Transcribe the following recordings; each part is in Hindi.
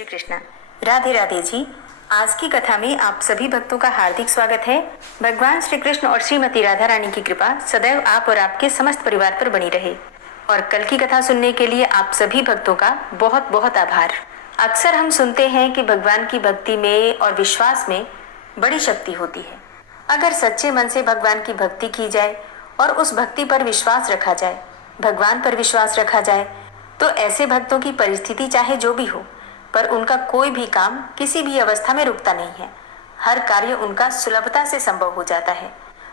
श्री कृष्णा। राधे राधे जी। आज की कथा में आप सभी भक्तों का हार्दिक स्वागत है। भगवान श्री कृष्ण और श्रीमती राधा रानी की कृपा सदैव आप और आपके समस्त परिवार पर बनी रहे। और कल की कथा सुनने के लिए आप सभी भक्तों का बहुत बहुत आभार। अक्सर हम सुनते हैं कि भगवान की भक्ति में और विश्वास में बड़ी शक्ति होती है। अगर सच्चे मन से भगवान की भक्ति की जाए और उस भक्ति पर विश्वास रखा जाए, भगवान पर विश्वास रखा जाए, तो ऐसे भक्तों की परिस्थिति चाहे जो भी हो, पर उनका कोई भी काम किसी भी अवस्था में रुकता नहीं है। हर कार्य उनका सुलभता से संभव हो जाता है।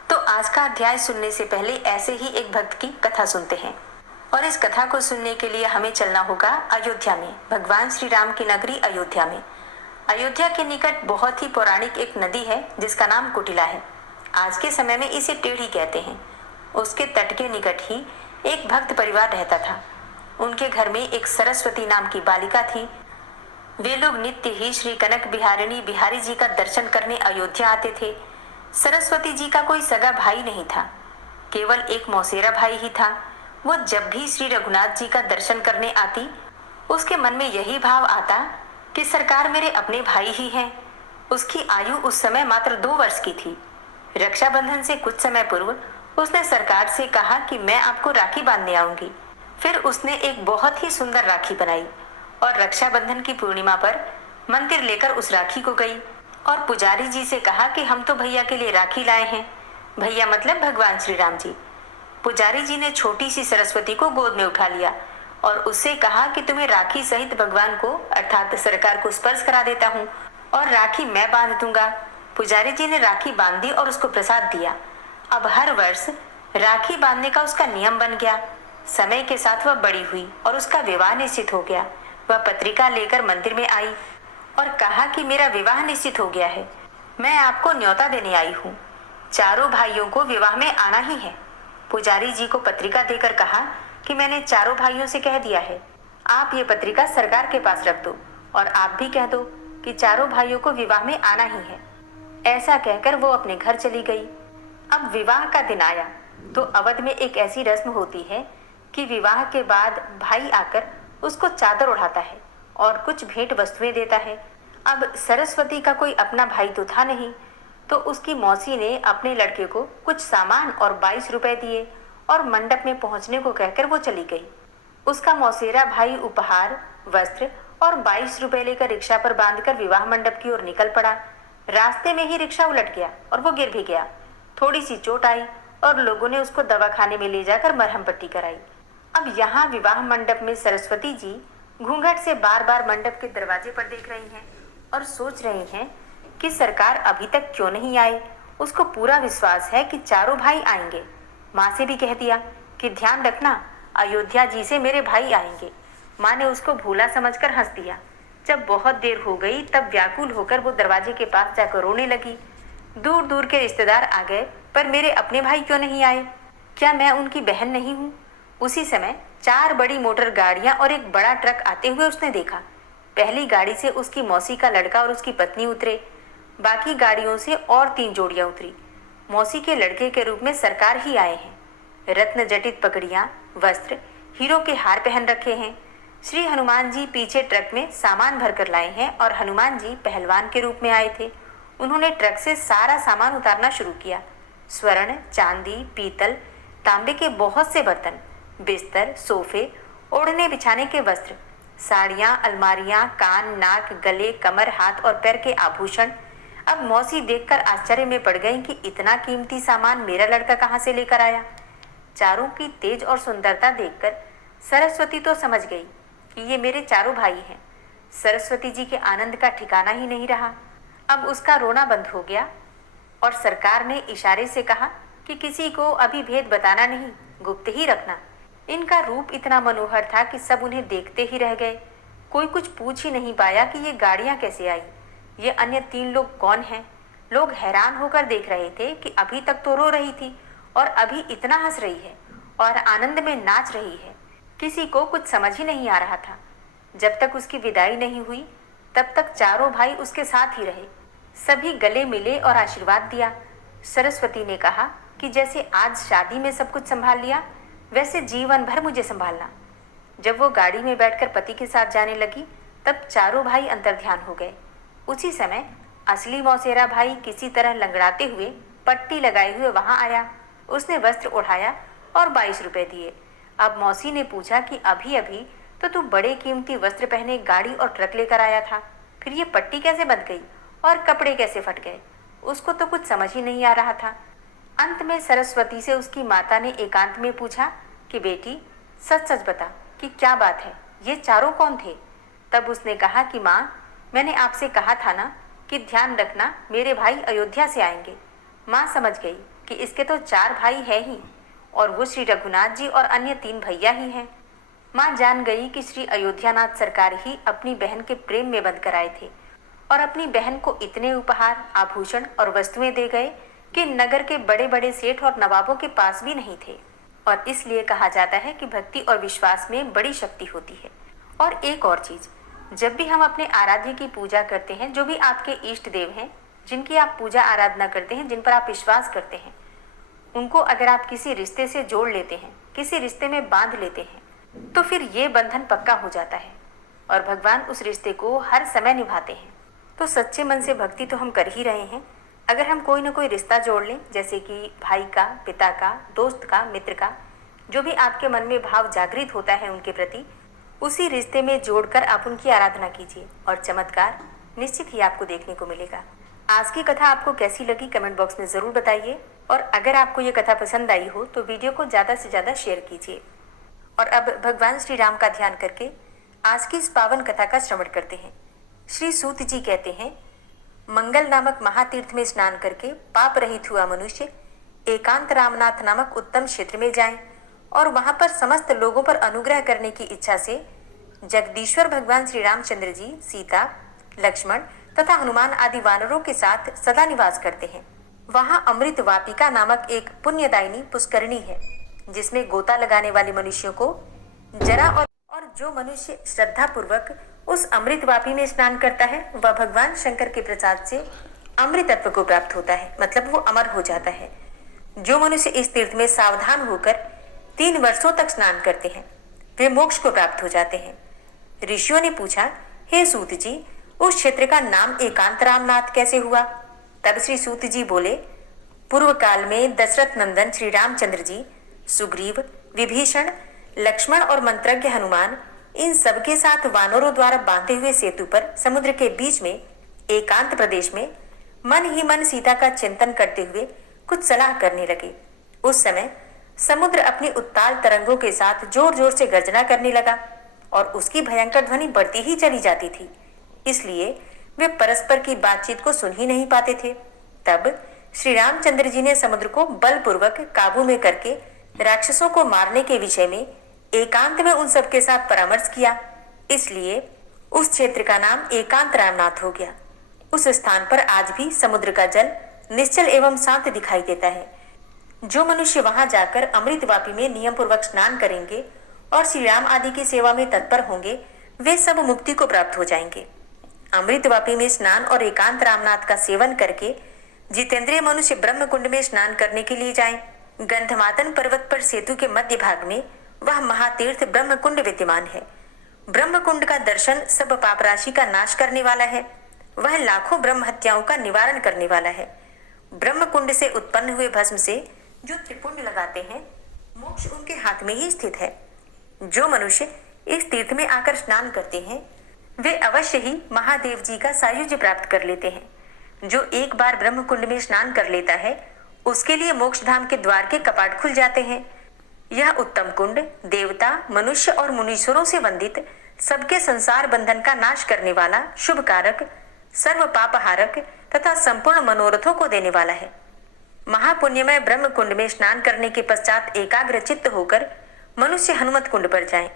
तो आज का अध्याय सुनने से पहले ऐसे ही एक भक्त की कथा सुनते हैं। और इस कथा को सुनने के लिए हमें चलना होगा अयोध्या में, भगवान श्री राम की नगरी अयोध्या में। अयोध्या के निकट बहुत ही पौराणिक एक नदी है जिसका नाम कुटिला है। आज के समय में इसे टेढ़ी कहते हैं। उसके तट के निकट ही एक भक्त परिवार रहता था। उनके घर में एक सरस्वती नाम की बालिका थी। वे लोग नित्य ही श्री कनक बिहारिणी बिहारी जी का दर्शन करने अयोध्या आते थे। सरस्वती जी का कोई सगा भाई नहीं था, केवल एक मौसेरा भाई ही था। वो जब भी श्री रघुनाथ जी का दर्शन करने आती, उसके मन में यही भाव आता कि सरकार मेरे अपने भाई ही हैं। उसकी आयु उस समय मात्र 2 वर्ष की थी। रक्षाबंधन से कुछ समय पूर्व उसने सरकार से कहा कि मैं आपको राखी बांधने आऊंगी। फिर उसने एक बहुत ही सुंदर राखी बनाई और रक्षाबंधन की पूर्णिमा पर मंदिर लेकर उस राखी को गई और पुजारी जी से कहा कि हम तो भैया के लिए राखी लाए हैं। भैया मतलब भगवान श्री राम जी। पुजारी जी ने छोटी सी सरस्वती को गोद में उठा लिया और उससे कहा कि तुम्हें राखी सहित भगवान को अर्थात सरकार को स्पर्श करा देता हूँ और राखी मैं बांध दूंगा। पुजारी जी ने राखी बांध दी और उसको प्रसाद दिया। अब हर वर्ष राखी बांधने का उसका नियम बन गया। समय के साथ वह बड़ी हुई और उसका विवाह निश्चित हो गया। वह पत्रिका लेकर मंदिर में आई और कहा कि मेरा विवाह निश्चित हो गया है, मैं आपको न्योता देने आई हूँ। चारों भाइयों को विवाह में आना ही है। पुजारी जी को पत्रिका देकर कहा कि मैंने चारों भाइयों से कह दिया है, आप ये पत्रिका सरकार के पास रख दो और आप भी कह दो कि चारों भाइयों को विवाह में आना ही है। ऐसा कहकर वो अपने घर चली गई। अब विवाह का दिन आया तो अवध में एक ऐसी रस्म होती है कि विवाह के बाद भाई आकर उसको चादर ओढ़ाता है और कुछ भेंट वस्तुएं देता है। अब सरस्वती का कोई अपना भाई तो था नहीं, तो उसकी मौसी ने अपने लड़के को कुछ सामान और 22 रुपए दिए और मंडप में पहुंचने को कहकर वो चली गई। उसका मौसेरा भाई उपहार, वस्त्र और 22 रुपए लेकर रिक्शा पर बांधकर विवाह मंडप की ओर निकल पड़ा। रास्ते में ही रिक्शा उलट गया और वो गिर भी गया। थोड़ी सी चोट आई और लोगों ने उसको दवाखाने में ले जाकर मरहम पट्टी कराई। अब यहाँ विवाह मंडप में सरस्वती जी घूंघट से बार बार मंडप के दरवाजे पर देख रही हैं और सोच रही हैं कि सरकार अभी तक क्यों नहीं आए। उसको पूरा विश्वास है कि चारों भाई आएंगे। माँ से भी कह दिया कि ध्यान रखना, अयोध्या जी से मेरे भाई आएंगे। माँ ने उसको भूला समझकर हंस दिया। जब बहुत देर हो गई तब व्याकुल होकर वो दरवाजे के पास जाकर रोने लगी। दूर दूर के रिश्तेदार आ गए, पर मेरे अपने भाई क्यों नहीं आए? क्या मैं उनकी बहन नहीं हूँ? उसी समय 4 बड़ी मोटर गाड़ियां और एक बड़ा ट्रक आते हुए उसने देखा। पहली गाड़ी से उसकी मौसी का लड़का और उसकी पत्नी उतरे। बाकी गाड़ियों से और 3 जोड़ियां उतरी। मौसी के लड़के के रूप में सरकार ही आए हैं। रत्न जटित पगड़ियां, वस्त्र, हीरो के हार पहन रखे हैं। श्री हनुमान जी पीछे ट्रक में सामान भर कर लाए हैं और हनुमान जी पहलवान के रूप में आए थे। उन्होंने ट्रक से सारा सामान उतारना शुरू किया। स्वर्ण, चांदी, पीतल, तांबे के बहुत से बर्तन, बिस्तर, सोफे, ओढ़ने बिछाने के वस्त्र, साड़ियाँ, अलमारियाँ, कान, नाक, गले, कमर, हाथ और पैर के आभूषण। अब मौसी देखकर आश्चर्य में पड़ गई कि इतना कीमती सामान मेरा लड़का कहाँ से लेकर आया। चारों की तेज और सुंदरता देखकर सरस्वती तो समझ गई कि ये मेरे चारों भाई हैं। सरस्वती जी के आनंद का ठिकाना ही नहीं रहा। अब उसका रोना बंद हो गया और सरकार ने इशारे से कहा कि किसी को अभी भेद बताना नहीं, गुप्त ही रखना। इनका रूप इतना मनोहर था कि सब उन्हें देखते ही रह गए। कोई कुछ पूछ ही नहीं पाया कि ये गाड़ियां कैसे आई, ये अन्य 3 लोग कौन हैं। लोग हैरान होकर देख रहे थे कि अभी तक तो रो रही थी और अभी इतना हंस रही है और आनंद में नाच रही है। किसी को कुछ समझ ही नहीं आ रहा था। जब तक उसकी विदाई नहीं हुई तब तक चारों भाई उसके साथ ही रहे। सभी गले मिले और आशीर्वाद दिया। सरस्वती ने कहा कि जैसे आज शादी में सब कुछ संभाल लिया, वैसे जीवन भर मुझे संभालना। जब वो गाड़ी में बैठकर पति के साथ जाने लगी तब चारों भाई अंतर्ध्यान हो गए। उसी समय असली मौसेरा भाई किसी तरह लंगड़ाते हुए पट्टी लगाए हुए वहां आया। उसने वस्त्र उठाया और 22 रुपए दिए। अब मौसी ने पूछा कि अभी अभी तो तू बड़े कीमती वस्त्र पहने गाड़ी और ट्रक लेकर आया था, फिर ये पट्टी कैसे बंध गई और कपड़े कैसे फट गए? उसको तो कुछ समझ ही नहीं आ रहा था। अंत में सरस्वती से उसकी माता ने एकांत में पूछा कि बेटी सच सच बता कि क्या बात है, ये चारों कौन थे? तब उसने कहा कि माँ, मैंने आपसे कहा था ना कि ध्यान रखना मेरे भाई अयोध्या से आएंगे। माँ समझ गई कि इसके तो 4 भाई है ही और वो श्री रघुनाथ जी और अन्य 3 भैया ही हैं। माँ जान गई कि श्री अयोध्यानाथ सरकार ही अपनी बहन के प्रेम में बंद कराए थे और अपनी बहन को इतने उपहार, आभूषण और वस्तुएं दे गए कि नगर के बड़े बड़े सेठ और नवाबों के पास भी नहीं थे। और इसलिए कहा जाता है कि भक्ति और विश्वास में बड़ी शक्ति होती है। और एक और चीज, जब भी हम अपने आराध्य की पूजा करते हैं, जो भी आपके इष्ट देव हैं, जिनकी आप पूजा आराधना करते हैं, जिन पर आप विश्वास करते हैं, उनको अगर आप किसी रिश्ते से जोड़ लेते हैं, किसी रिश्ते में बांध लेते हैं, तो फिर ये बंधन पक्का हो जाता है और भगवान उस रिश्ते को हर समय निभाते हैं। तो सच्चे मन से भक्ति तो हम कर ही रहे हैं। अगर हम कोई ना कोई रिश्ता जोड़ लें, जैसे कि भाई का, पिता का, दोस्त का, मित्र का, जो भी आपके मन में भाव जागृत होता है उनके प्रति, उसी रिश्ते में जोड़कर आप उनकी आराधना कीजिए और चमत्कार निश्चित ही आपको देखने को मिलेगा। आज की कथा आपको कैसी लगी कमेंट बॉक्स में ज़रूर बताइए और अगर आपको ये कथा पसंद आई हो तो वीडियो को ज़्यादा से ज़्यादा शेयर कीजिए। और अब भगवान श्री राम का ध्यान करके आज की इस पावन कथा का श्रवण करते हैं। श्री सूत जी कहते हैं, मंगल नामक महातीर्थ में स्नान करके पाप रहित हुआ मनुष्य एकांत रामनाथ नामक उत्तम क्षेत्र में जाए और वहां पर समस्त लोगों पर अनुग्रह करने की इच्छा से जगदीश्वर भगवान श्री रामचंद्र जी, सीता, लक्ष्मण तथा हनुमान आदि वानरों के साथ सदा निवास करते हैं। वहां अमृत वापिका नामक एक पुण्यदायिनी पुष्करणी है, जिसमें गोता लगाने वाले मनुष्यों को जरा और जो मनुष्य श्रद्धा पूर्वक उस अमृत वापी में स्नान करता है वह भगवान शंकर के प्रसाद से अमृतत्व को प्राप्त होता है, मतलब वो अमर हो जाता है। जो मनुष्य इस तीर्थ में सावधान होकर 3 वर्षों तक स्नान करते हैं वे मोक्ष को प्राप्त हो जाते हैं। ऋषियों ने पूछा, हे सूत जी, उस क्षेत्र का नाम एकांत रामनाथ कैसे हुआ? तब श्री सूत जी बोले, पूर्व काल में दशरथ नंदन श्री रामचंद्र जी सुग्रीव, विभीषण, लक्ष्मण और मंत्रज्ञ हनुमान इन सबके साथ वानरों द्वारा बांधे हुए सेतु पर समुद्र के बीच में एकांत प्रदेश में मन ही मन सीता का चिंतन करते हुए कुछ सलाह करने लगे। उस समय समुद्र अपनी उत्ताल तरंगों के साथ जोर जोर से गर्जना करने लगा और उसकी भयंकर ध्वनि बढ़ती ही चली जाती थी, इसलिए वे परस्पर की बातचीत को सुन ही नहीं पाते थे। तब श्री रामचंद्र जी ने समुद्र को बलपूर्वक काबू में करके राक्षसों को मारने के विषय में एकांत में उन सबके साथ परामर्श किया, इसलिए उस क्षेत्र का नाम एकांत रामनाथ हो गया। उस स्थान पर आज भी समुद्र का जल निश्चल एवं शांत दिखाई देता है। जो मनुष्य वहां जाकर अमृत वापी में नियम पूर्वक स्नान करेंगे और श्री राम आदि की सेवा में तत्पर होंगे वे सब मुक्ति को प्राप्त हो जाएंगे। अमृत वापी में स्नान और एकांत रामनाथ का सेवन करके जितेंद्रिय मनुष्य ब्रह्म कुंड में स्नान करने के लिए जाएं। गंधमादन पर्वत पर सेतु के मध्य भाग में वह महातीर्थ ब्रह्म कुंड विद्यमान है। ब्रह्म कुंड का दर्शन सब पाप राशि का नाश करने वाला है। वह लाखों ब्रह्म हत्याओं का निवारण करने वाला है। ब्रह्म कुंड से उत्पन्न हुए भस्म से जो त्रिपुंड लगाते हैं, मोक्ष उनके हाथ में ही स्थित है। जो मनुष्य इस तीर्थ में आकर स्नान करते हैं वे अवश्य ही महादेव जी का सायुज्य प्राप्त कर लेते हैं। जो एक बार ब्रह्म कुंड में स्नान कर लेता है उसके लिए मोक्ष धाम के द्वार के कपाट खुल जाते हैं। यह उत्तम कुंड देवता, मनुष्य और मुनीश्वरों से वंदित, सबके संसार बंधन का नाश करने वाला, शुभ कारक, सर्व पापहारक तथा संपूर्ण मनोरथों को देने वाला है। महापुण्यमय ब्रह्म कुंड में स्नान करने के पश्चात एकाग्र चित्त होकर मनुष्य हनुमत कुंड पर जाए।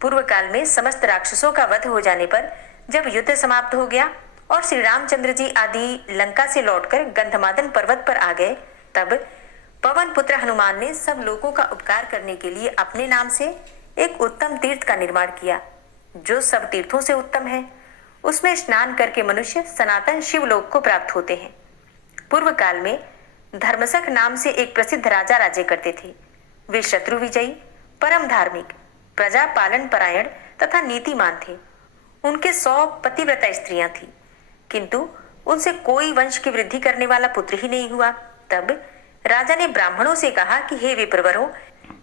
पूर्व काल में समस्त राक्षसों का वध हो जाने पर जब युद्ध समाप्त हो गया और श्री रामचंद्र जी आदि लंका से लौटकर गंधमादन पर्वत पर आ गए, तब पवन पुत्र हनुमान ने सब लोगों का उपकार करने के लिए अपने नाम से एक उत्तम तीर्थ का निर्माण किया, जो सब तीर्थों से उत्तम है। उसमें स्नान करके मनुष्य सनातन शिवलोक को प्राप्त होते हैं। पूर्व काल में धर्मसक नाम से एक प्रसिद्ध राजा राज्य करते थे। वे शत्रु विजयी, परम धार्मिक, प्रजा पालन परायण तथा नीतिमान थे। उनके 100 पतिव्रता स्त्रियां थीं, किंतु उनसे कोई वंश की वृद्धि करने वाला पुत्र ही नहीं हुआ। तब राजा ने ब्राह्मणों से कहा कि हे विप्रवरों,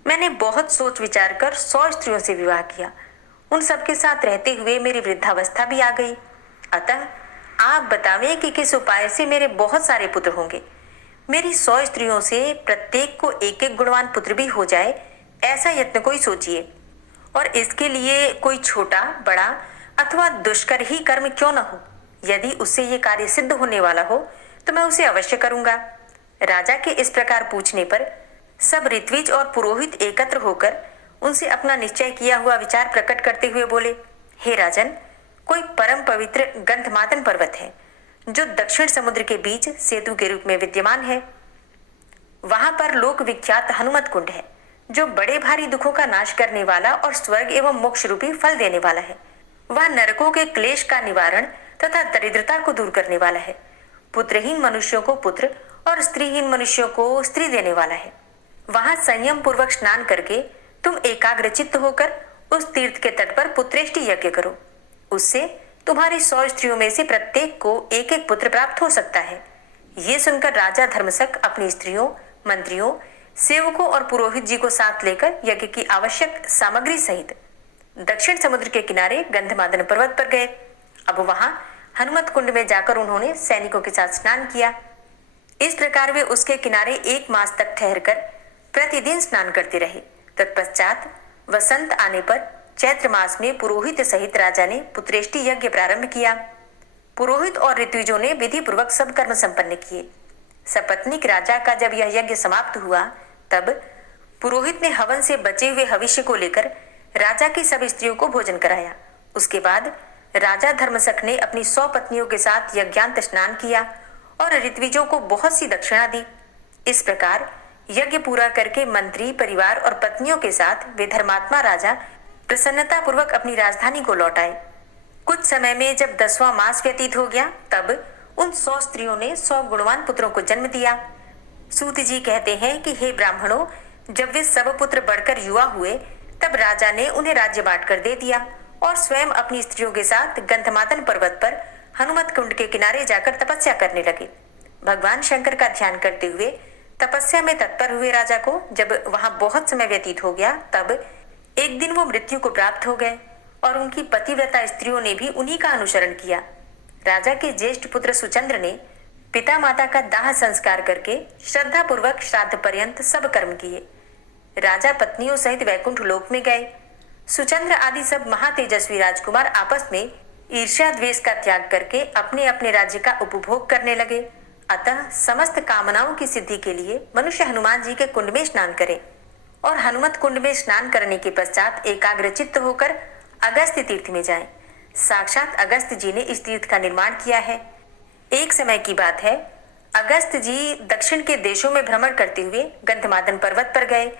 मैंने बहुत सोच विचार कर 100 स्त्रियों से विवाह किया। उन सबके साथ रहते हुए मेरी वृद्धावस्था भी आ गई। अतः आप बतावें कि किस उपाय से मेरे बहुत सारे पुत्र होंगे। मेरी 100 स्त्रियों से प्रत्येक को एक एक गुणवान पुत्र भी हो जाए, ऐसा यत्न कोई सोचिए। और इसके लिए कोई छोटा बड़ा अथवा दुष्कर ही कर्म क्यों न हो, यदि उससे ये कार्य सिद्ध होने वाला हो तो मैं उसे अवश्य करूंगा। राजा के इस प्रकार पूछने पर सब ऋत्विज और पुरोहित एकत्र होकर उनसे अपना निश्चय किया हुआ विचार प्रकट करते हुए बोले, हे राजन, कोई परम पवित्र गंधमादन पर्वत है जो दक्षिण समुद्र के बीच सेतु के रूप में विद्यमान है। वहां पर लोक विख्यात हनुमत कुंड है जो बड़े भारी दुखों का नाश करने वाला और स्वर्ग एवं मोक्ष रूपी फल देने वाला है। वह नरकों के क्लेश का निवारण तथा दरिद्रता को दूर करने वाला है। पुत्रहीन मनुष्यों को पुत्र और स्त्रीहीन मनुष्यों को स्त्री देने वाला है। वहां संयम पूर्वक स्नान करके तुम एकाग्रचित्त होकर उस तीर्थ के तट पर पुत्रेष्टि यज्ञ करो। उससे तुम्हारी 100 स्त्रियों में से प्रत्येक को एक एक पुत्र प्राप्त हो सकता है। ये सुनकर राजा धर्मसक अपनी स्त्रियों, मंत्रियों, सेवकों और पुरोहित जी को साथ लेकर यज्ञ की आवश्यक सामग्री सहित दक्षिण समुद्र के किनारे गंधमादन पर्वत पर गए। अब वहां हनुमत कुंड में जाकर उन्होंने सैनिकों के साथ स्नान किया। इस प्रकार वे उसके किनारे 1 मास तक ठहरकर प्रतिदिन स्नान करते रहे। तत्पश्चात वसंत आने पर चैत्र मास में पुरोहित सहित राजा ने पुत्रेष्टि यज्ञ प्रारंभ किया। पुरोहित और ऋत्विजों ने विधि पूर्वक सब कर्म संपन्न किए। सपत्नीक राजा का जब यह यज्ञ समाप्त हुआ, तब पुरोहित ने हवन से बचे हुए हविष्य को लेकर राजा की सब स्त्रियों को भोजन कराया। उसके बाद राजा धर्मसक ने अपनी 100 पत्नियों के साथ यज्ञांत स्नान किया और ऋत्विजों को बहुत सी दक्षिणा दी। इस प्रकार यज्ञ पूरा करके मंत्री, परिवार और पत्नियों के साथ वे धर्मात्मा राजा प्रसन्नता पूर्वक अपनी राजधानी को लौट आए। कुछ समय में जब 10वां मास व्यतीत हो गया, तब उन 100 स्त्रियों ने 100 गुणवान पुत्रों को जन्म दिया। सूत जी कहते हैं कि हे ब्राह्मणों, जब वे सब पुत्र बढ़कर युवा हुए, तब राजा ने उन्हें राज्य बांट कर दे दिया और स्वयं अपनी स्त्रियों के साथ गंधमादन पर्वत पर हनुमत कुंड के किनारे जाकर तपस्या करने लगे। भगवान शंकर का ध्यान करते हुए तपस्या में तत्पर हुए राजा को जब वहां बहुत समय व्यतीत हो गया, तब एक दिन वो मृत्यु को प्राप्त हो गए और उनकी पतिव्रता स्त्रियों ने भी उन्हीं का अनुसरण किया। राजा के ज्येष्ठ पुत्र सुचंद्र ने पिता माता का दाह संस्कार करके श्रद्धा पूर्वक श्राद्ध पर्यंत सब कर्म किए। राजा पत्नियों सहित वैकुंठ लोक में गए। सुचंद्र आदि सब महातेजस्वी राजकुमार आपस में ईर्ष्या द्वेष का त्याग करके अपने अपने राज्य का उपभोग करने लगे। अतः समस्त कामनाओं की सिद्धि के लिए मनुष्य हनुमान जी के कुंड में स्नान करे और हनुमत कुंड में स्नान करने के पश्चात एकाग्रचित्त होकर अगस्त्य तीर्थ में जाए। साक्षात अगस्त्य जी ने इस तीर्थ का निर्माण किया है। एक समय की बात है, अगस्त्य जी दक्षिण के देशों में भ्रमण करते हुए गंधमादन पर्वत पर गए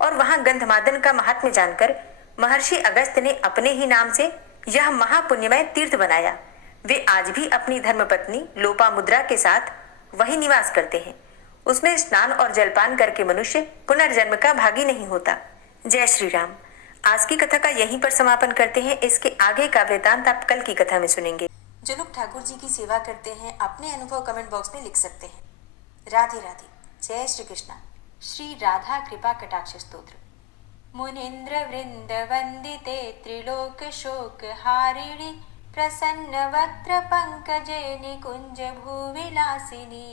और वहां गंधमादन का महात्म्य जानकर महर्षि अगस्त्य ने अपने ही नाम से यह महापुण्यमय तीर्थ बनाया। वे आज भी अपनी धर्मपत्नी लोपामुद्रा के साथ वही निवास करते हैं। उसमें स्नान और जलपान करके मनुष्य पुनर्जन्म का भागी नहीं होता। जय श्री राम। आज की कथा का यहीं पर समापन करते हैं। इसके आगे का वृतांत आप कल की कथा में सुनेंगे। जो लोग ठाकुर जी की सेवा करते हैं अपने अनुभव कमेंट बॉक्स में लिख सकते हैं। राधे राधे। जय श्री कृष्णा। श्री राधा कृपा कटाक्ष स्तोत्र। मुनीन्द्र वृंद वंदिते त्रिलोक शोक हारिणी प्रसन्न वक्त्र पंकजे निकुंज भूविलासिनी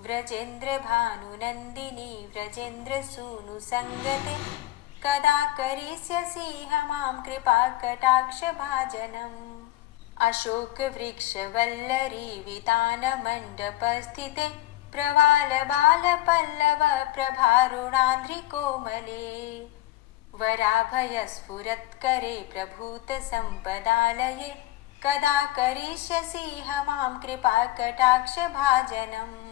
व्रजेन्द्र भानुनंदिनी व्रजेन्द्र सूनु संगते कदा करिष्यसि मां कृपा कटाक्ष भाजनम्। अशोक वृक्ष वल्लरी वितान मंडप स्थिते प्रवाल बाल पल्लव प्रभारुणान्द्रि कोमले वराभय स्फुरत्करे प्रभूत संपदालये कदा करिष्यसि मां कृपा कटाक्ष भाजनम्।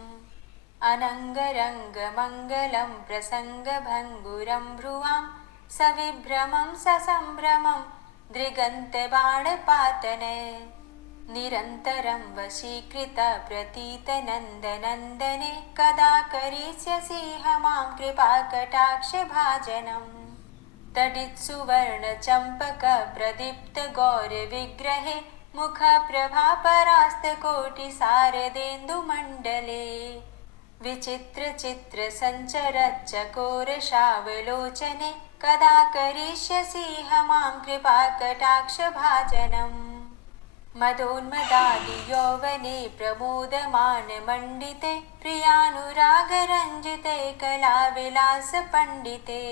अनंगरंग मंगलम प्रसंग भंगुरं भ्रुवां सविभ्रमं ससंभ्रमं दृगन्त बाणपातने निरन्तरं वशीकृत प्रतीत नन्दनन्दने कदा करिष्यसि मां कृपा कटाक्ष भाजनम्। तडित्सुवर्णचम्पकप्रदीप्तगौरविग्रहे मुखप्रभापरास्तकोटिसारदेन्दुमण्डले विचित्रचित्रसञ्चरच्चकोरशावलोचने कदा करिष्यसि मां कृपाकटाक्षभाजनम् मदोन्मदादियौवने प्रमोदमानमण्डिते प्रियानुरागरञ्जिते कलाविलासपण्डिते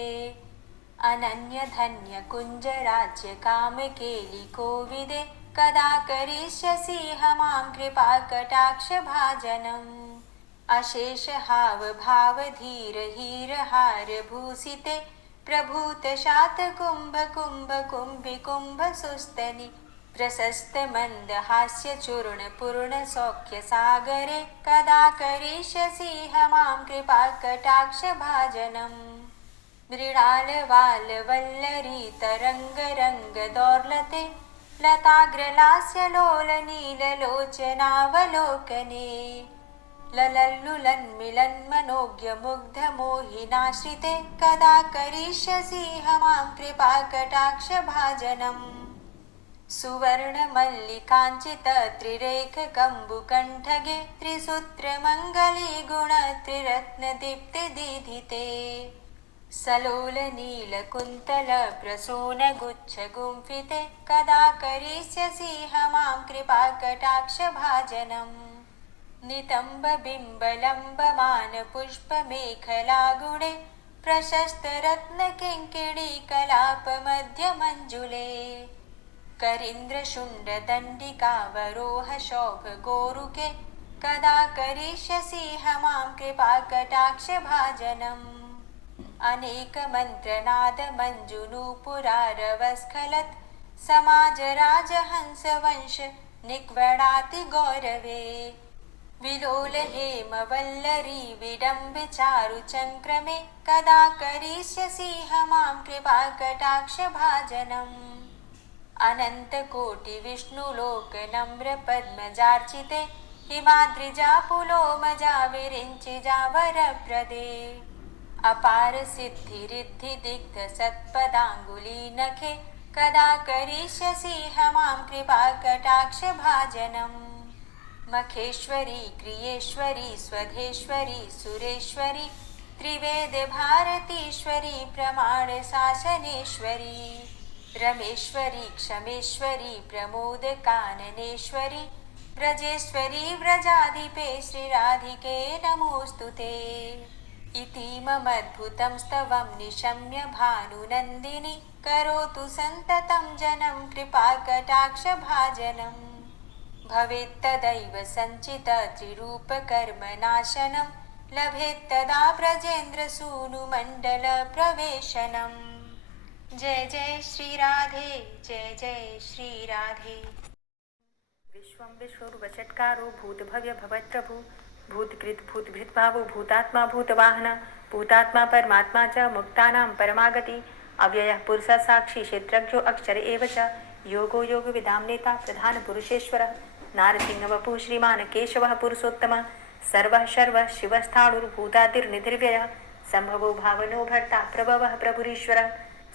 अनन्यधन्यकुञ्जराज्यकामकेलिकोविदे कदा करिष्यसि मां कृपाकटाक्षभाजनम् अशेषहावभावधीरहीरहारभूषिते प्रभूतशातकुम्भकुम्भकुम्भिकुम्भसुस्तनि प्रशस्तमन्दहास्यचूर्णपूर्णसौख्यसागरे कदा करिष्यसि मां कृपाकटाक्षभाजनम् मृणालवालवल्लरीतरङ्गरङ्गदौर्लते लताग्रलास्यलोलनीललोचनावलोकने ललल्लुलन्मिलन्मनोज्ञमुग्धमोहिनाश्रिते कदा करिष्यसि मां कृपाकटाक्षभाजनम् सुवर्णमल्लिकाञ्चितत्रिरेखकम्बुकण्ठगे त्रिसूत्रमङ्गलीगुणत्रिरत्नदीप्तिदीधिते सलोलनीलकुन्तलप्रसूनगुच्छगुम्फिते कदा करिष्यसि मां कृपाकटाक्षभाजनम् नितम्बबिम्बलम्बमानपुष्पमेखलागुणे प्रशस्तरत्नकिङ्किणीकलापमध्यमञ्जुले करीन्द्रशुण्डदण्डिकावरोहशोभगोरुके कदा करिष्यसि मां कृपाकटाक्षभाजनम् अनेकमन्त्रनादमञ्जुनूपुरारवस्खलत् समाजराजहंसवंश निक्वणाति गौरवे विलोलहेमवल्लरी विडम्बचारुचङ्क्रमे कदा करिष्यसि मां कृपाकटाक्षभाजनम् अनन्तकोटिविष्णुलोकनम्रपद्मजार्चिते हिमाद्रिजापुलोमजा विरिञ्चिजावरप्रदे अपारसिद्धिरिद्धिदिग्धसत्पदाङ्गुलीनखे कदा करिष्यसि मां कृपाकटाक्षभाजनम् मखेश्वरी क्रियेश्वरी स्वधेश्वरी सुरेश्वरी त्रिवेदभारतीश्वरी प्रमाणशासनेश्वरी रमेश्वरी क्षमेश्वरी प्रमोदकाननेश्वरी व्रजेश्वरी व्रजाधिपे श्रीराधिके नमोऽस्तु ते इतीममद्भुतं स्तवं निशम्य भानुनन्दिनी करोतु सन्ततं जनं कृपाकटाक्षभाजनम् भवेत्तदैव सञ्चितत्रिरूपकर्मनाशनं लभेत्तदा ब्रजेन्द्रसूनुमण्डलप्रवेशनम् जय जय श्रीराधे जय जय श्रीराधे। विश्वं विष्णुर्वचत्कारो भूतभव्यभवत्प्रभु भूतकृत भूतभृद्भावो भूतात्मा भूतवाहन भूतात्मा परमात्मा च मुक्तानां परमागति अव्ययः पुरुषः साक्षी क्षेत्रज्ञो अक्षर एव च योगो योगविदां नेता प्रधानपुरुषेश्वरः नारसिंहवपुः श्रीमान् केशवः पुरुषोत्तमः सर्वः शर्वः शिवस्थाणुर्भूतादिर्निधिर्व्ययः सम्भवो भावनो भर्ता प्रभवः प्रभुरीश्वरः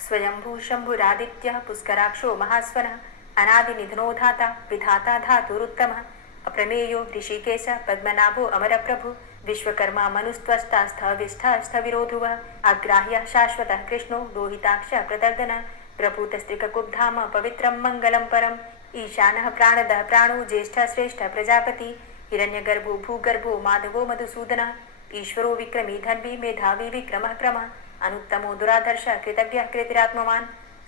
स्वयंभू शम्भुरादित्यः पुष्कराक्षो महास्वनः अनादिनिधनो धाता विधाता धातुरुत्तमः अप्रमेयो ऋषिकेश पद्मनाभो अमरप्रभु विश्वकर्मा मनुस्त्वस्ता स्थविरोधुवः अग्राह्यः शाश्वतः कृष्णो लोहिताक्षः प्रदर्दनः प्रभूतस्त्रिककुब्धाम पवित्रं मङ्गलं परम् ईशानः प्राणदः प्राणो ज्येष्ठः श्रेष्ठः प्रजापति हिरण्यगर्भो भूगर्भो माधवो मधुसूदनः ईश्वरो विक्रमी धन्वी मेधावी विक्रमः क्रमः अनुत्तमो दुराधर्षः कृतज्ञः कृतिरात्मवान्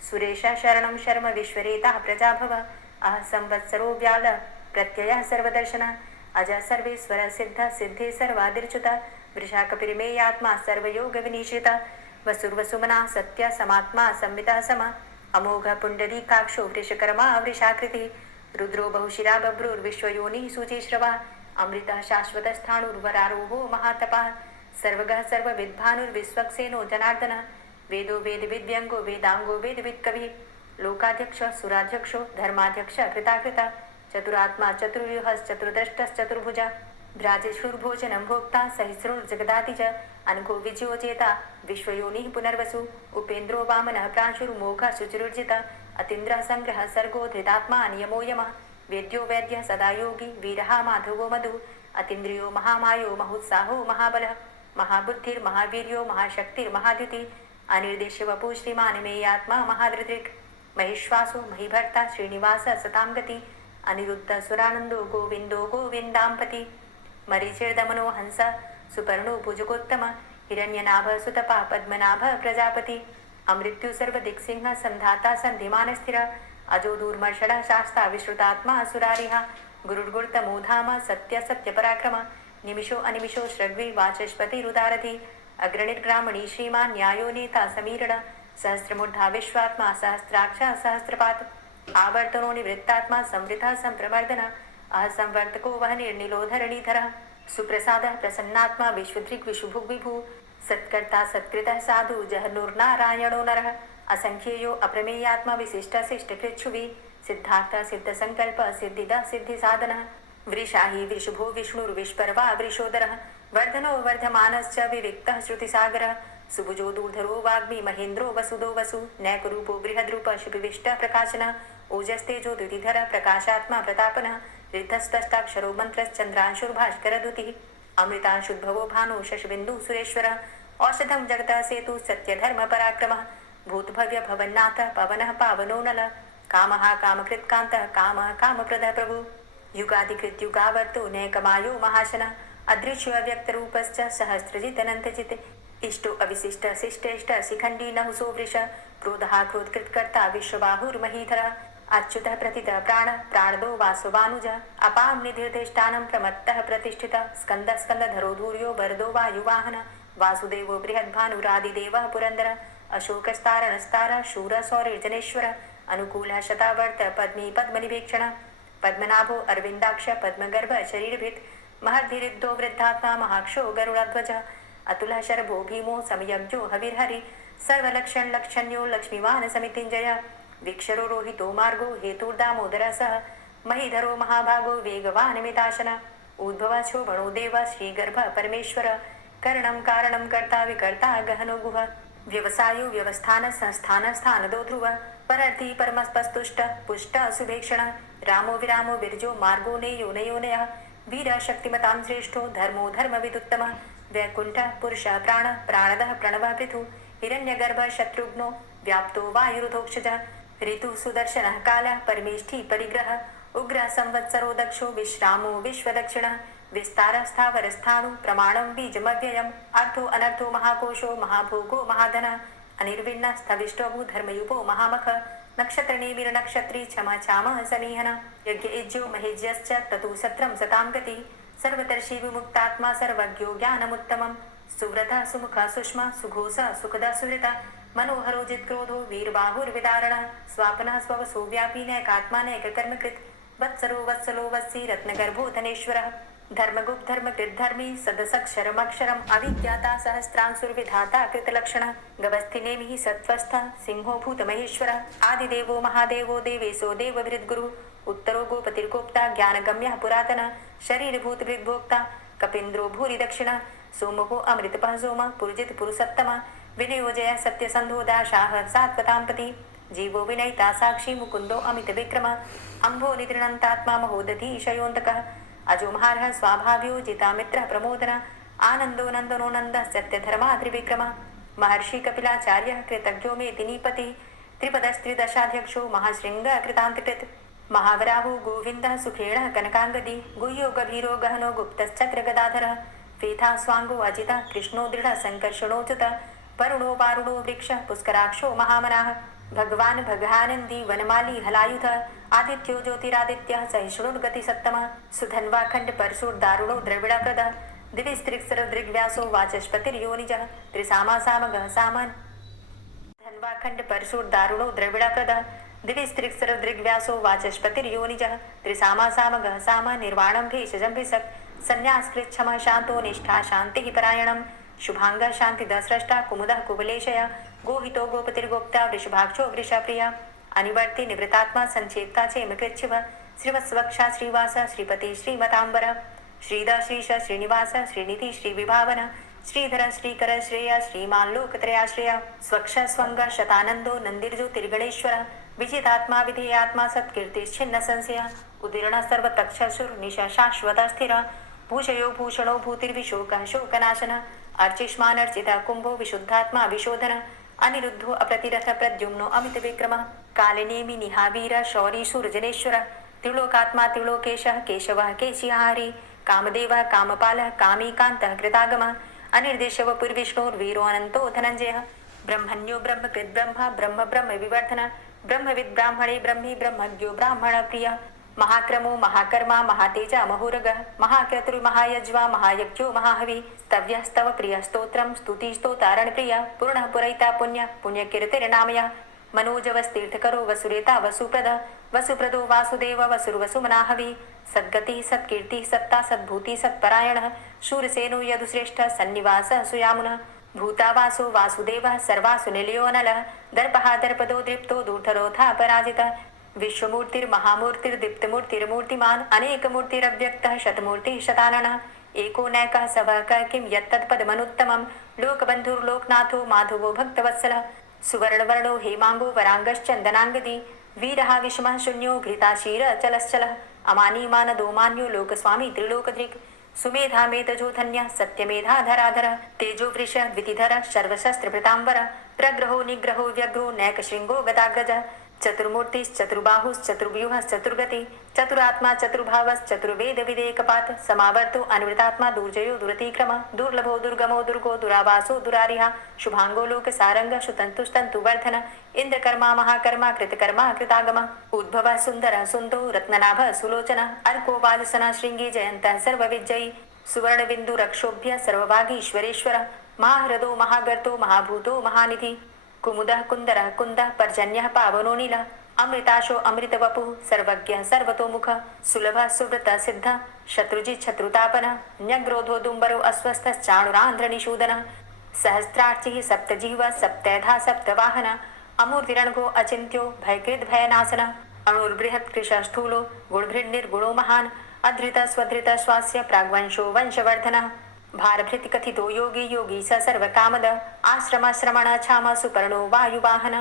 सुरेशः शरणं शर्म विश्वरेताः प्रजाभव अह संवत्सरो व्यालः प्रत्ययः सर्वदर्शनः अजः सर्वेश्वरः सिद्धः सिद्धे सर्वादिर्च्युतः वृषाकपिर्मेयात्मा सर्वयोगविनिश्रितः वसुर्वसुमना सत्य समात्मा संवितः समः अमोघ पुण्डरीकाक्षो वृषकर्मा वृषाकृतिः रुद्रो बहुशिरा बभ्रुर्विश्वयोनिः शुचिश्रवः अमृतः शाश्वतस्थाणुर्वरारोहो महातपः सर्वगः सर्वविद्भानुर्विश्वक्सेनो जनार्दनः वेदो वेदविद्व्यङ्गो वेदाङ्गो वेदवित्कविः लोकाध्यक्षः सुराध्यक्षो धर्माध्यक्षः कृताकृतः चतुरात्मा चतुर्व्यूहश्चतुर्द्रष्टश्चतुर्भुजः भ्राजश्रुर्भोजनं भोक्ता सहिस्रुर्जगदाति च अनघो विजयो जेता विश्वयोनिः पुनर्वसु उपेन्द्रो वामनः प्रांशुर्मोघः शुचिरुर्जिता अतीन्द्रः संग्रहः सर्गो धृतात्मा नियमो यमः वेद्यो वैद्यः सदा योगी वीरः माधवो मधु अतीन्द्रियो महामायो महोत्साहो महाबलः महाबुद्धिर्महावीर्यो महाशक्तिर्महाद्युति अनिर्देश्य वपु श्रीमान् मेयात्मा महाधृतिर् महेश्वासो महीभर्ता श्रीनिवास सतां गति अनिरुद्ध सुरानंदो गोविंदो गोविंदांपति मरीचिर्दमनो हंस सुपर्णो भुजगोत्तम हिरण्यनाभ सुतपा पद्मनाभ प्रजापति अमृत्यु सर्वदिक्सिंह संधाता संधिमान स्थिर अजो दूर्मर्षण शास्ता विश्रुतात्मा सुरारिहा गुरुर्गुर्तमोधाम सत्य सत्य पराक्रम निमिषो अनिमिषो श्रग्वी वाचस्पति रुदारथि अग्रणिर्ग्रामणी श्रीमान् न्यायो नेता समीरण सहस्रमूर्धा विश्वात्मा सहस्राक्ष सहस्रपात आवर्तनो निवृत्तात्मा संवृतः संप्रवर्धन असंवर्तको वह निर्निलोधरणीधरः सुप्रसादः प्रसन्नात्मा विश्वदृक् विशुभुग् विभु सत्कर्ता सत्कृतः साधु जहनुर्नारायणो नरः असंख्येयो अप्रमेयात्मा विशिष्टशिष्टकृच्छुवि सिद्धार्थ सिद्धसंकल्प सिद्धिदः सिद्धिसाधनः वृषाहि वृषभो विष्णुर्विष्पर्वा वृषोदरः वर्धनो वर्धमानश्च विविक्तः श्रुतिसागरः सुभुजो दूर्धरो वाग्मी महेन्द्रो वसुदो वसु नैकरूपो बृहद्रूप शुभिविष्टः प्रकाशनः ओजस्तेजो द्युतिधरः प्रकाशात्मा प्रतापनः रिद्धस्तष्टाक्षरो मन्त्रश्चन्द्रांशुर्भास्करदुतिः अमृतांशुद्भवो भानु शशबिन्दु सुरेश्वरः औषधं जगतः सेतु सत्यधर्म पराक्रमः भूतभव्य भवन्नाथः पवनः पावनो नलः कामः कामकृत्कान्तः कामः कामप्रदः प्रभु युगाधिकृत युगावर्तो नैकमायो महाशनः अदृश्यो अव्यक्तरूपश्च सहस्रजितनन्तजित् इष्टो अविशिष्ट शिष्टेष्ट शिखण्डी नहुसो वृष क्रोधः क्रोधकृत्कर्ता विश्वबाहुर्महीधरः अच्युतः प्रतितः प्राणदो वासवानुजः अपां निधिर्धिष्ठानं प्रमत्तः प्रतिष्ठितः स्कन्दः स्कन्दधरो धूर्यो वरदो वायुवाहनः वासुदेवो बृहद्भानुरादिदेवः पुरन्दरः अशोकस्तारणस्तारः शूरः सौरिर्जनेश्वरः अनुकूलः शतावर्त पद्मी पद्मनिभीक्षणः पद्मनाभो अरविन्दाक्ष पद्मगर्भ शरीरभृत् महद्भिरिद्धो वृद्धात्मा महाक्षो गरुडध्वजः अतुलः शरभो भीमो समयज्ञो हविर्हरि सर्वलक्षण्यो लक्ष्मीवान् समितिञ्जयः वीक्षरो रोहितो मार्गो हेतुर्दामोदरः सह महीधरो महाभागो वेगवान् मिताशनः उद्भवः शोभनो देव श्रीगर्भ परमेश्वर करणं कारणं कर्ता विकर्ता गहनो गुह व्यवसायो व्यवस्थान संस्थान स्थानदो ध्रुव परर्थी परमस्पस्तुष्ट पुष्ट सुभेक्षण रामो विरामो विरजो मार्गो नेयो नयोनयः वीर शक्तिमतां श्रेष्ठो धर्मो धर्मविदुत्तमः वैकुण्ठः पुरुषः प्राणदः प्रणवः पृथु हिरण्यगर्भ शत्रुघ्नो व्याप्तो वायुरुधोक्षजः ऋतु सुदर्शनः कालः परमेष्ठी परिग्रह उग्र संवत्सरो दक्षो विश्रामो विश्वदक्षिणः विस्तारः स्थावरस्थाणु प्रमाणं बीजमव्ययम् अर्थो अनर्थो महाकोशो महाभोगो महाधनः अनिर्विण्णः स्थविष्टो धर्मयुपो महामख नक्षत्रनेमिर्नक्षत्री क्षमा क्षामः समीहनः यज्ञ इज्यो महेज्यश्च क्रतु सत्रं सतां गति सर्वदर्शी विमुक्तात्मा सर्वज्ञो ज्ञानमुत्तमं सुव्रतः सुमुखः सुष्मा सुघोषः सुखदः सुहृतः मनोहरो जित्क्रोधो वीरबाहुर्विदारणः स्वापनः स्ववसो व्यापी नैकात्मा नैककर्मकृत् वत्सरो वत्सलो वत्सी रत्नगर्भो धनेश्वरः धर्मगुप्त धर्मकृद्धर्मी सदसक्षरमक्षरम् अविज्ञाता सहस्रांशुर्विधाता कृतलक्षणः गवस्थिनेमिः सत्त्वस्थः सिंहो भूतमहेश्वरः आदिदेवो महादेवो देवेशो देवभृद्गुरुः उत्तरो गोपतिर्गोप्ता ज्ञानगम्यः पुरातनः शरीरभूतभृद्भोक्ता कपीन्द्रो भूरि दक्षिणः सोमो अमृतपः सोमः पुरुजित पुरुषोत्तमः विनयोजय सत्यसन्धो दाशाः सात्वतांपति जीवो विनयिता साक्षी मुकुन्दो अमित विक्रम अम्भो निद्रणन्तात्मा महोदधी शयोन्तकः अजो महारः स्वाभाव्यो जितामित्रः प्रमोदन आनन्दो नन्दनो नन्दः सत्यधर्मा त्रिविक्रम महर्षि कपिलाचार्यः कृतज्ञो मेदिनीपति त्रिपदस्त्रिदशाध्यक्षो महाशृङ्गः कृतान्तकृत् महावराहो गोविन्दः सुखेणः कनकाङ्गदी गुह्यो गभीरो गहनो गुप्तश्चक्र गदाधरः फेथा स्वाङ्गो अजितः कृष्णो दृढः सङ्कर्षणोच्युतः वरुणो वारुणो वृक्षः पुष्कराक्षो महामनाः भगवान् भगानन्दी वनमाली हलायुधः आदित्यो ज्योतिरादित्यः सहिष्णुर्गतिसत्तमः सुधन्वाखण्ड परशुर्दारुणो द्रविडप्रदः दिविस्त्रिक्सरदृग्व्यासो वाचस्पतिर्योनिजः त्रिसामासामगः सामन् धन्वाखण्ड परशुर्दारुणो द्रविडप्रदः दिविस्त्रिक्सरदृग्व्यासो वाचस्पतिर्योनिजः त्रिसामासामगः साम निर्वाणं भेषजं भिषक् संन्यासकृच्छमः शान्तो निष्ठा शान्तिः परायणम् शुभांगः शान्तिदः स्रष्टा कुमुदः कुबलेशय गोहितो गोपतिर्गोप्ता वृषभाक्षो वृषप्रिया अनिवर्ति निवृतात्मा संचेता चेमकृच्छिव श्रीवत्सवक्षा श्रीवास श्रीपति श्रीमतांबर श्रीदा श्रीश श्रीनिवास श्रीनिधि श्रीविभावन श्रीधर श्रीकर श्रेय श्रीमान लोकत्रयाश्रय स्वक्ष स्वंग शतानंदो नंदिर्ज्योतिर्गणेश्वर विजितात्मा विधेयात्मा सत्कीर्तिश्छिन्न संशय उदीर्ण सर्वतक्षसुर निश शाश्वत स्थिर भूषयो भूषणो भूतिर्विशोक शोकनाशन अर्चिष्मान अर्चिता कुंभो विशुद्धात्मा विशोधन अनिरुद्धो अप्रतिरथ प्रद्युम्नो अमित विक्रम कालिनेमि निहावीर शौरी सूर्जनेश्वर त्रिलोकात्मा त्रिलोकेशः केशवः केशिहारी कामदेवः कामपालः कामीकान्तः कृतागम अनिर्देशव पुर्विष्णुर्वीरो अनंतो धनंजय ब्रह्मण्यो ब्रह्मकृद् ब्रह्म ब्रह्म ब्रह्म विवर्धन ब्रह्मविद् ब्राह्मणे ब्रह्मी ब्रह्मज्ञो ब्राह्मण प्रिय महाक्रमो महाकर्मा महातेजा महोरगः महाक्रतुर् महायज्वा महायज्ञो महाहवि स्तव्यः स्तव प्रिय स्तोत्रं स्तुति स्तोतारण प्रिय पूर्णः पुरैता पुण्य पुण्यकीर्तिर्नामयः मनोजवस्तीर्थकरो वसुरेता वसुप्रद वसुप्रदो वासुदेव वसुर्वसुमनाहवि सद्गतिः सत्कीर्तिः सत्ता सद्भूति सत्परायणः शूरसेनो यदुश्रेष्ठ सन्निवासः सुयामुनः भूतावासो वासुदेवः सर्वासु निलयोनलः दर्पः दर्पदो दीप्तो दूर्धरोधा पराजितः विश्वमूर्तिर्महामूर्तिर्दीप्तमूर्तिर्मूर्तिमान् अनेकमूर्तिरव्यक्तः शतमूर्तिः शताननः एको नैकः सवः क किं यत्तत्पदमनुत्तमं लोकबन्धुर्लोकनाथो माधवो भक्तवत्सलः सुवर्णवर्णो हेमांगो वरांगश्चन्दनांगदी वीरः विषमः शून्यो घृताशीरचलश्चलः अमानीमानदो मान्यो लोकस्वामी त्रिलोकधृक् सुमेधा मेधजो धन्यः सत्यमेधाधराधरः तेजो वृषः द्वितिधरः सर्वशस्त्रभृताम्बरः प्रग्रहो निग्रहो व्यग्रो नैकशृङ्गो गदाग्रजः चतुर्मूर्तिश्चतुर्बाहुश्चतुर्व्यूहश्चतुर्गति चतुरात्मा चतुर्भावश्चतुर्वेद विदेकपात समावर्तो अनवृतात्मा दुर्जयो दुरतिक्रम दुर्लभो दुर्गमो दुर्गो दुरावासो दुरारिहा शुभांगो लोक सारंग शुतंतुस्तंतुवर्धन इंद्रकर्मा महाकर्मा कृतकर्मा कृतागम उद्भव सुंदर सुंदो रत्ननाभ सुलोचन अर्को वाजसन श्रृंगी जयंत सर्वविजयी सुवर्ण बिंदु रक्षोभ्य सर्वभागीश्वरेश्वर महाहृदो महागर्तो महाभूतो महानिधि कुमुदः कुंदरः कुंदः पर्जन्यः पावनो नीलः अमृताशो अमृतवपुः सर्वज्ञः सर्वतोमुखः सुलभः सुव्रतः सिद्धः शत्रुजित् शत्रुतापनः न्यग्रोधो दुम्बरो अस्वस्थश्चाणुरान्ध्रनिषूदनः सहस्रार्चिः सप्तजिह्वः सप्तैधा सप्तवाहनः अमूर्तिरणघो अचिन्त्यो भयकृद् भयनाशनः अणुर्बृहत्कृशः स्थूलो गुणभृन्निर्गुणो महान् अधृतः स्वधृतः स्वास्य प्राग्वंशो वंशवर्धनः भारभृत कथितो योगी योगी स सर्वकामद आश्रम श्रमण छाम सुपर्णो वायुवाहन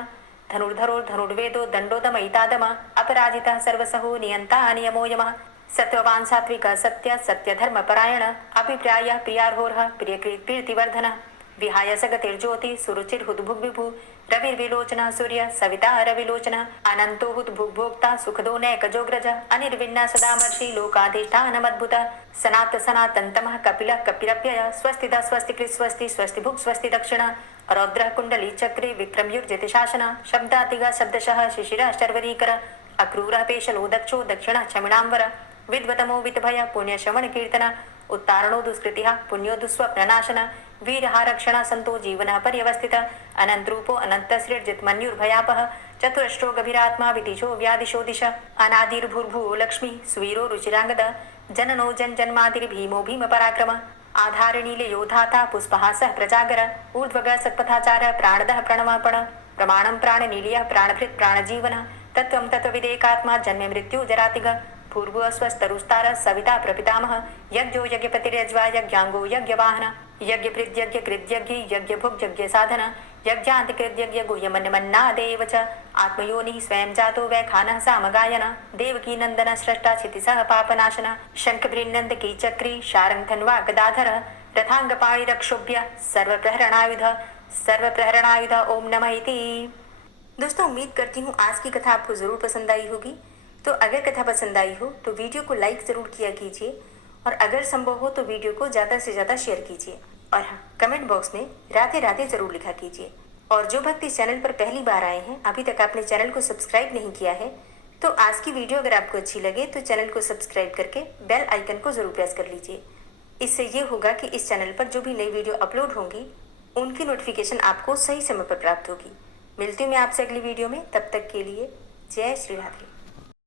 धनुर्धरो धनुर्वेदो दंडोदमयितादम अपराजितः सर्वसहो नियंता नियमो यमः सत्ववान् सात्विक सत्य सत्यधर्मपरायण अभिप्राय प्रियार्होर्ह प्रियकृत् कीर्तिवर्धनः विहाय सगतिर्ज्योति सुरुचिर्हुद्भुग्विभु रविर्विलोचनः सूर्य सविता रविलोचनः अनंतो हुद्भुग्भोक्ता सुखदो नैकजोग्रज अनिर्विण्ण सदामर्षि लोकाधिष्ठानमद्भुतः सनात सनातन्तमः कपिलः कपिरप्यय स्वस्तिदा स्वस्तिकृत् स्वस्ति स्वस्तिभुक् स्वस्ति दक्षिण रौद्रः कुण्डली चक्रे विक्रमयुर्जितशासन शब्दातिगा शब्दशः शिशिरः शर्वरीकर अक्रूरः पेशलो दक्षो दक्षिणः क्षमिणाम्बर विद्वतमो वितभय पुण्यश्रवण कीर्तन उत्तारणो दुष्कृतिः पुण्यो दुःस्वप्ननाशन वीरः रक्षण संतो जीवनः पर्यवस्थित अनंतरूपो अनंतसृजित मन्युर्भयापः चतुरष्ट्रो गभीरात्मा विदिशो व्यादिशो दिश अनादिर्भूर्भुवो लक्ष्मी सुवीरो रुचिरांगद जननो जन्मादिर्भीमो भीम पराक्रम आधारनीले योधाता पुष्पहासः प्रजागर ऊर्ध्वग सत्पथाचार प्राणदः प्रणवापण प्रमाणं प्राणनीलियः प्राणभृत् प्राणजीवन तत्त्वं तत्त्वविदेकात्मा जन्म मृत्यु जरातिग भूर्भुवः स्वस्तरुस्तारः सविता प्रपितामह यज्ञो यज्ञपतिर्यज्वा यज्ञांगो यज्ञवाहन यज्ञभृद्यज्ञकृद्यज्ञ यज्ञभुग्यज्ञसाधन यज्ञान्तिकृद्यज्ञ गुह्यमन्यमन्नादेव च आत्मयोनिः स्वयं जातो वैखानः सामगायन देवकी नन्दन स्रष्टा क्षितिसः पापनाशन शङ्खभृन्नन्दकी चक्री शारङ्गधन्वा गदाधरः रथाङ्गपाणिरक्षोभ्य सर्वप्रहरणायुध ओम नमः इति। दोस्तों उम्मीद करती हूँ आज की कथा आपको ज़रूर पसंद आई होगी। तो अगर कथा पसंद आई हो तो वीडियो को लाइक ज़रूर किया कीजिए और अगर संभव हो तो वीडियो को ज़्यादा से ज़्यादा शेयर कीजिए और हाँ कमेंट बॉक्स में राधे राधे ज़रूर लिखा कीजिए। और जो भक्त इस चैनल पर पहली बार आए हैं अभी तक आपने चैनल को सब्सक्राइब नहीं किया है तो आज की वीडियो अगर आपको अच्छी लगे तो चैनल को सब्सक्राइब करके बेल आइकन को ज़रूर प्रेस कर लीजिए। इससे ये होगा कि इस चैनल पर जो भी नई वीडियो अपलोड होंगी उनकी नोटिफिकेशन आपको सही समय पर प्राप्त होगी। मिलती हूँ मैं आपसे अगली वीडियो में, तब तक के लिए जय श्री राधे।